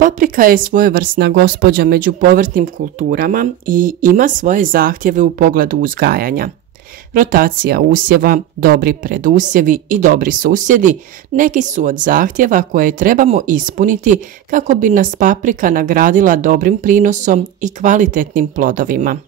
Paprika je svojevrsna gospođa među povrtnim kulturama i ima svoje zahtjeve u pogledu uzgajanja. Rotacija usjeva, dobri predusjevi i dobri susjedi neki su od zahtjeva koje trebamo ispuniti kako bi nas paprika nagradila dobrim prinosom i kvalitetnim plodovima.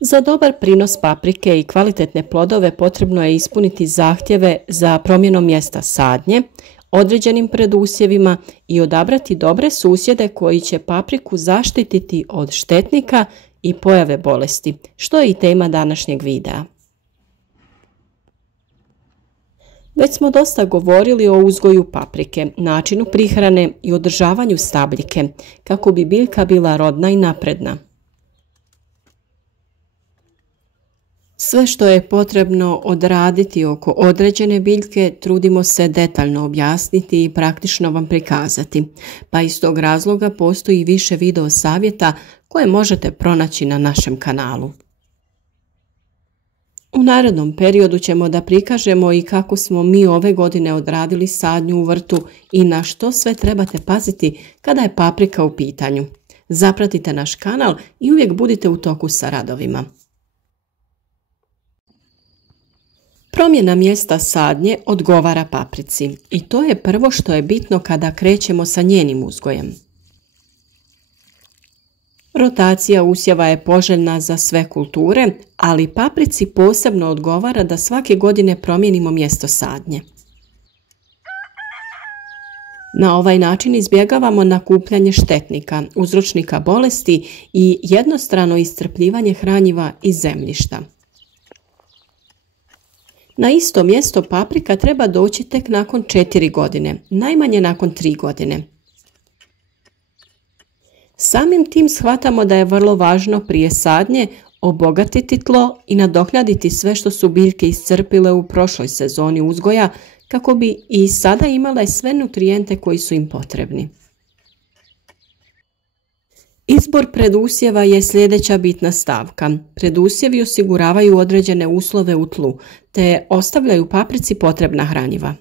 Za dobar prinos paprike i kvalitetne plodove potrebno je ispuniti zahtjeve za promjenom mjesta sadnje, određenim predusjevima i odabrati dobre susjede koji će papriku zaštititi od štetnika i pojave bolesti, što je i tema današnjeg videa. Već smo dosta govorili o uzgoju paprike, načinu prihrane i održavanju stabljike, kako bi biljka bila rodna i napredna. Sve što je potrebno odraditi oko određene biljke trudimo se detaljno objasniti i praktično vam prikazati, pa iz tog razloga postoji više video savjeta koje možete pronaći na našem kanalu. U narednom periodu ćemo da prikažemo i kako smo mi ove godine odradili sadnju u vrtu i na što sve trebate paziti kada je paprika u pitanju. Zapratite naš kanal i uvijek budite u toku sa radovima. Promjena mjesta sadnje odgovara paprici i to je prvo što je bitno kada krećemo sa njenim uzgojem. Rotacija usjeva je poželjna za sve kulture, ali paprici posebno odgovara da svake godine promijenimo mjesto sadnje. Na ovaj način izbjegavamo nakupljanje štetnika, uzročnika bolesti i jednostrano iscrpljivanje hranjiva iz zemljišta. Na isto mjesto paprika treba doći tek nakon 4 godine, najmanje nakon 3 godine. Samim tim shvatamo da je vrlo važno prije sadnje obogatiti tlo i nadoknaditi sve što su biljke iscrpile u prošloj sezoni uzgoja kako bi i sada imale sve nutrijente koji su im potrebni. Izbor predusjeva je sljedeća bitna stavka. Predusjevi osiguravaju određene uslove u tlu, te ostavljaju paprici potrebna hranjiva.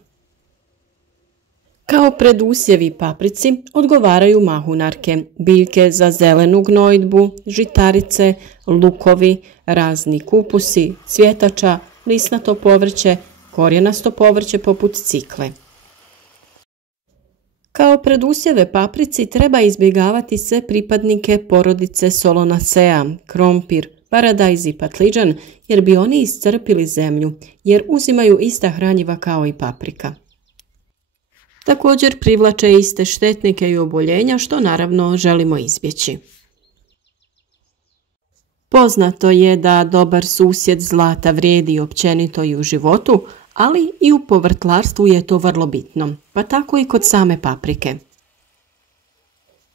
Kao predusjevi paprici odgovaraju mahunarke, biljke za zelenu gnojidbu, žitarice, lukovi, razni kupusi, cvjetača, lisnato povrće, korijenasto povrće poput cikle. Kao predusjeve paprici treba izbjegavati sve pripadnike porodice Solonacea, krompir, paradajz i patliđan jer bi oni iscrpili zemlju jer uzimaju ista hranjiva kao i paprika. Također privlače iste štetnike i oboljenja što naravno želimo izbjeći. Poznato je da dobar susjed zlata vrijedi općenito i u životu, ali i u povrtlarstvu je to vrlo bitno, pa tako i kod same paprike.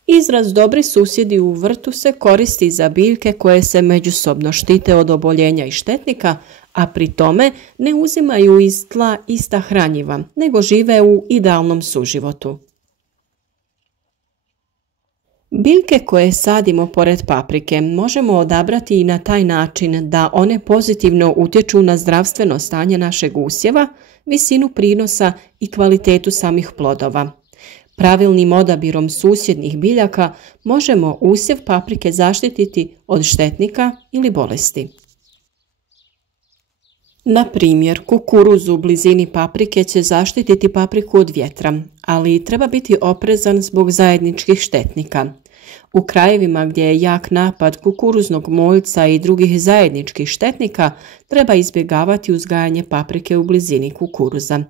Izraz dobri susjedi u vrtu se koristi za biljke koje se međusobno štite od oboljenja i štetnika, a pri tome ne uzimaju iz tla ista hranjiva, nego žive u idealnom suživotu. Biljke koje sadimo pored paprike možemo odabrati i na taj način da one pozitivno utječu na zdravstveno stanje našeg usjeva, visinu prinosa i kvalitetu samih plodova. Pravilnim odabirom susjednih biljaka možemo usjev paprike zaštititi od štetnika ili bolesti. Na primjer, kukuruz u blizini paprike će zaštititi papriku od vjetra, ali treba biti oprezan zbog zajedničkih štetnika. U krajevima gdje je jak napad kukuruznog moljca i drugih zajedničkih štetnika treba izbjegavati uzgajanje paprike u blizini kukuruza.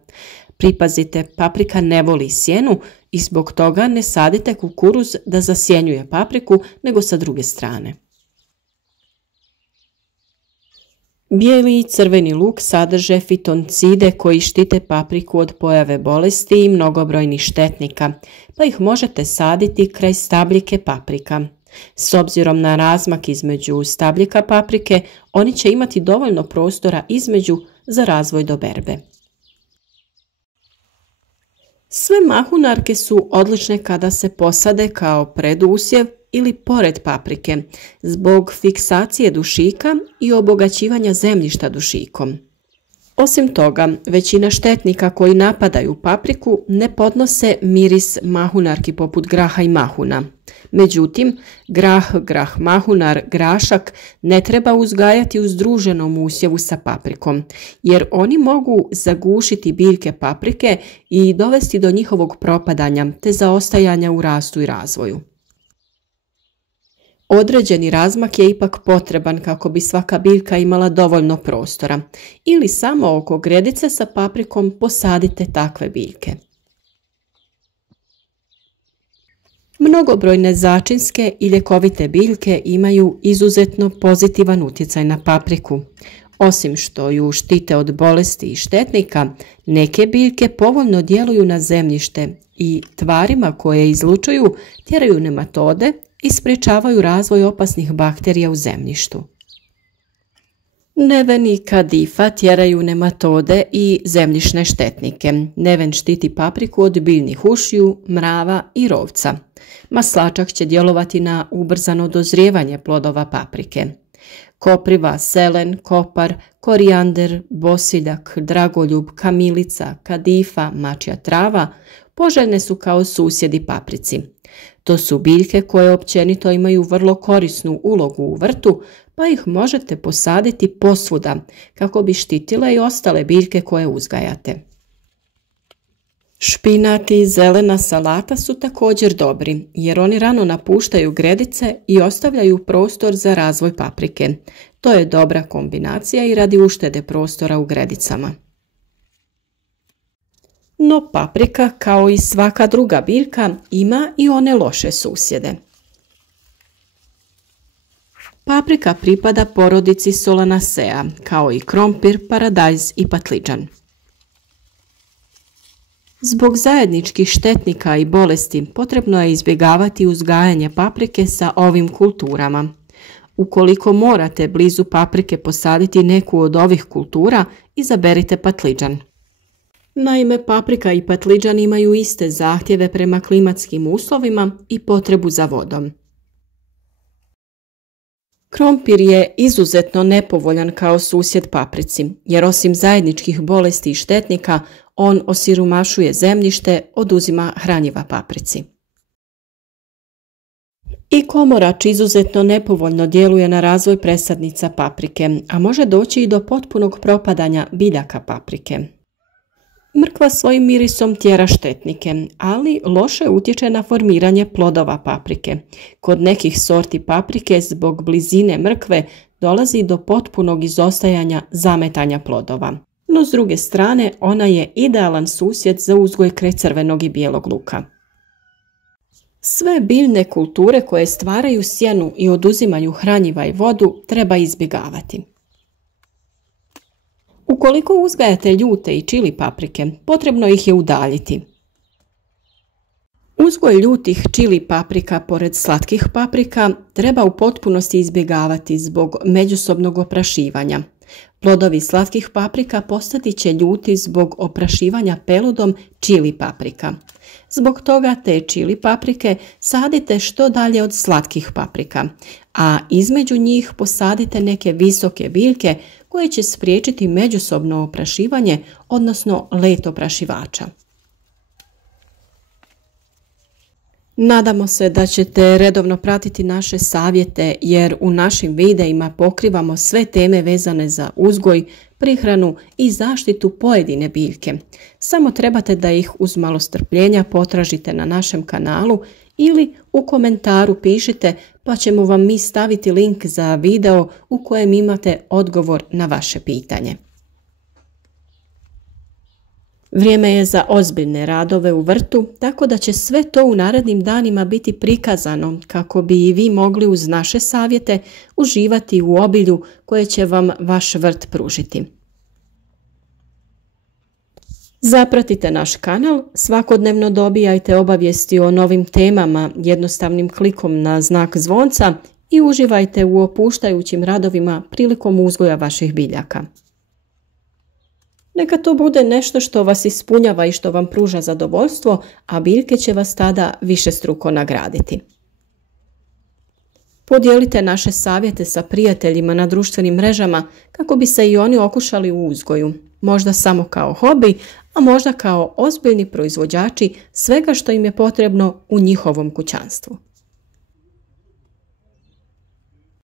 Pripazite, paprika ne voli sjenu i zbog toga ne sadite kukuruz da zasjenjuje papriku, nego sa druge strane. Bijeli i crveni luk sadrže fitoncide koji štite papriku od pojave bolesti i mnogobrojnih štetnika, pa ih možete saditi kraj stabljike paprika. S obzirom na razmak između stabljika paprike, oni će imati dovoljno prostora između za razvoj do berbe. Sve mahunarke su odlične kada se posade kao predusjev ili pored paprike, zbog fiksacije dušika i obogaćivanja zemljišta dušikom. Osim toga, većina štetnika koji napadaju papriku ne podnose miris mahunarki poput graha i mahuna. Međutim, grah mahunar, grašak ne treba uzgajati u združenom usjevu sa paprikom, jer oni mogu zagušiti biljke paprike i dovesti do njihovog propadanja te zaostajanja u rastu i razvoju. Određeni razmak je ipak potreban kako bi svaka biljka imala dovoljno prostora ili samo oko gredice sa paprikom posadite takve biljke. Mnogobrojne začinske i ljekovite biljke imaju izuzetno pozitivan utjecaj na papriku. Osim što ju štite od bolesti i štetnika, neke biljke povoljno djeluju na zemljište i tvarima koje izlučuju tjeraju nematode i sprječavaju razvoj opasnih bakterija u zemljištu. Neven i kadifa tjeraju nematode i zemljišne štetnike. Neven štiti papriku od biljnih ušiju, mrava i rovca. Maslačak će djelovati na ubrzano dozrijevanje plodova paprike. Kopriva, selen, kopar, korijander, bosiljak, dragoljub, kamilica, kadifa, mačja trava poželjne su kao susjedi paprici. To su biljke koje općenito imaju vrlo korisnu ulogu u vrtu, pa ih možete posaditi posvuda kako bi štitile i ostale biljke koje uzgajate. Špinat i zelena salata su također dobri, jer oni rano napuštaju gredice i ostavljaju prostor za razvoj paprike. To je dobra kombinacija i radi uštede prostora u gredicama. No paprika, kao i svaka druga biljka, ima i one loše susjede. Paprika pripada porodici Solanaceae, kao i krompir, paradajz i patliđan. Zbog zajedničkih štetnika i bolesti potrebno je izbjegavati uzgajanje paprike sa ovim kulturama. Ukoliko morate blizu paprike posaditi neku od ovih kultura, izaberite patliđan. Naime, paprika i patliđan imaju iste zahtjeve prema klimatskim uslovima i potrebu za vodom. Krompir je izuzetno nepovoljan kao susjed paprici, jer osim zajedničkih bolesti i štetnika, on osiromašuje zemljište, oduzima hranjiva paprici. I komorač izuzetno nepovoljno djeluje na razvoj presadnica paprike, a može doći i do potpunog propadanja biljaka paprike. Mrkva svojim mirisom tjera štetnike, ali loše utječe na formiranje plodova paprike. Kod nekih sorti paprike zbog blizine mrkve dolazi do potpunog izostajanja zametanja plodova. No s druge strane ona je idealan susjed za uzgoj crvenog i bijelog luka. Sve biljne kulture koje stvaraju sjenu i oduzimaju hranjiva i vodu treba izbjegavati. Ukoliko uzgajate ljute i čili paprike, potrebno ih je udaljiti. Uzgoj ljutih čili paprika pored slatkih paprika treba u potpunosti izbjegavati zbog međusobnog oprašivanja. Plodovi slatkih paprika postati će ljuti zbog oprašivanja peludom čili paprika. Zbog toga te čili paprike sadite što dalje od slatkih paprika, a između njih posadite neke visoke biljke koje će spriječiti međusobno oprašivanje, odnosno let oprašivača. Nadamo se da ćete redovno pratiti naše savjete, jer u našim videima pokrivamo sve teme vezane za uzgoj, prihranu i zaštitu pojedine biljke. Samo trebate da ih uz malo strpljenja potražite na našem kanalu ili u komentaru pišite, pa ćemo vam mi staviti link za video u kojem imate odgovor na vaše pitanje. Vrijeme je za ozbiljne radove u vrtu, tako da će sve to u narednim danima biti prikazano kako bi i vi mogli uz naše savjete uživati u obilju koje će vam vaš vrt pružiti. Zapratite naš kanal, svakodnevno dobijajte obavijesti o novim temama jednostavnim klikom na znak zvonca i uživajte u opuštajućim radovima prilikom uzgoja vaših biljaka. Neka to bude nešto što vas ispunjava i što vam pruža zadovoljstvo, a biljke će vas tada višestruko nagraditi. Podijelite naše savjete sa prijateljima na društvenim mrežama kako bi se i oni okušali u uzgoju, možda samo kao hobi, a možda kao ozbiljni proizvođači svega što im je potrebno u njihovom kućanstvu.